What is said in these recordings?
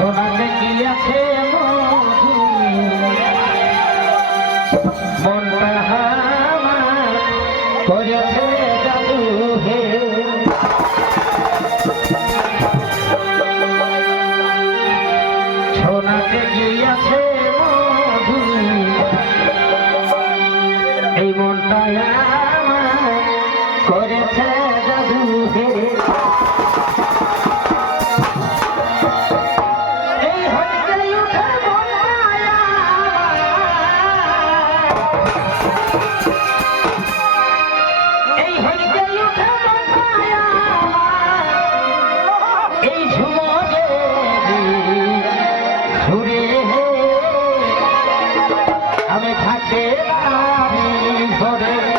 সোনাতে কি আছে মনটা আমার করেছে হে সোনাতে কি আছে মধু। এই মনটা আমার তেরা ধরে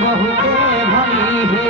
बहुते भाई है।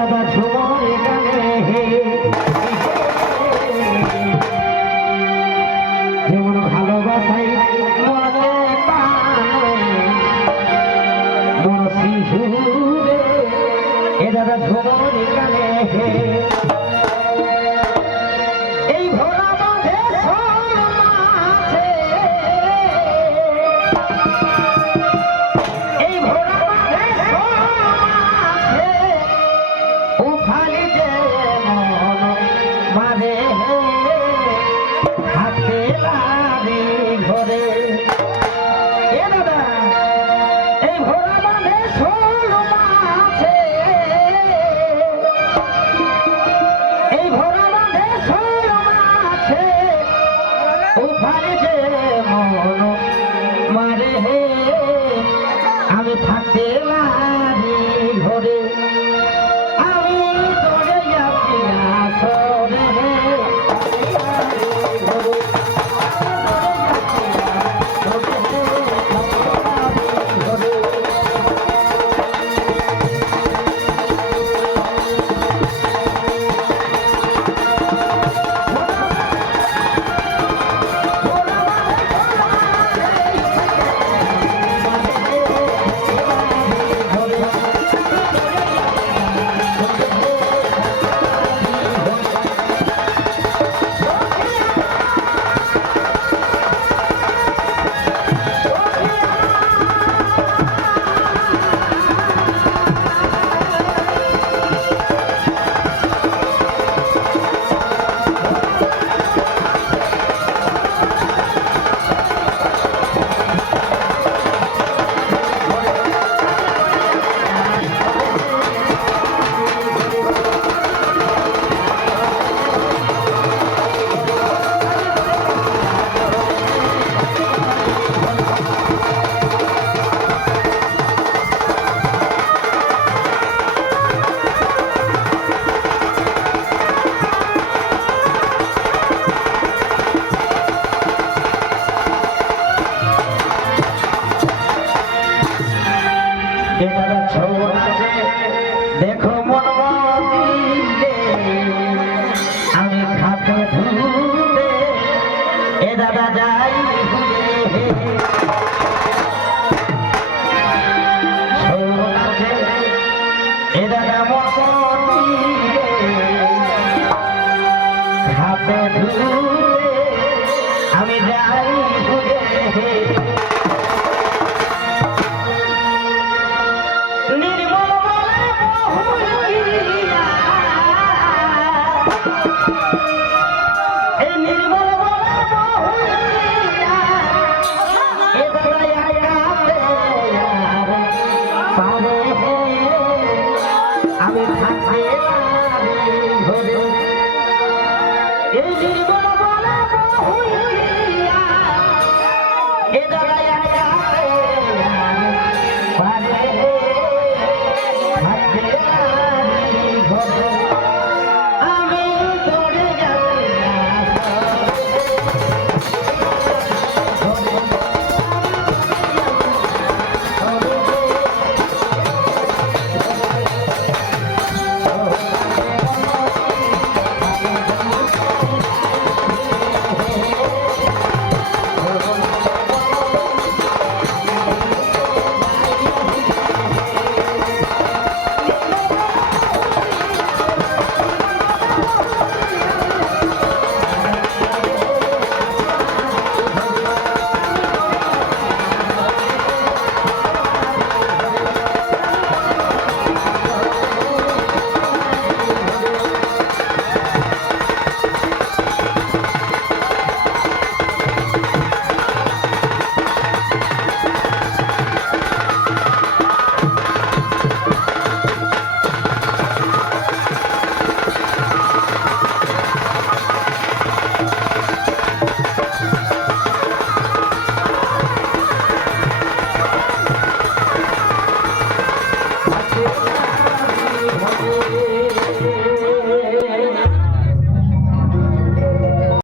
দাদা এই নির্মল বলে বহুরিয়া।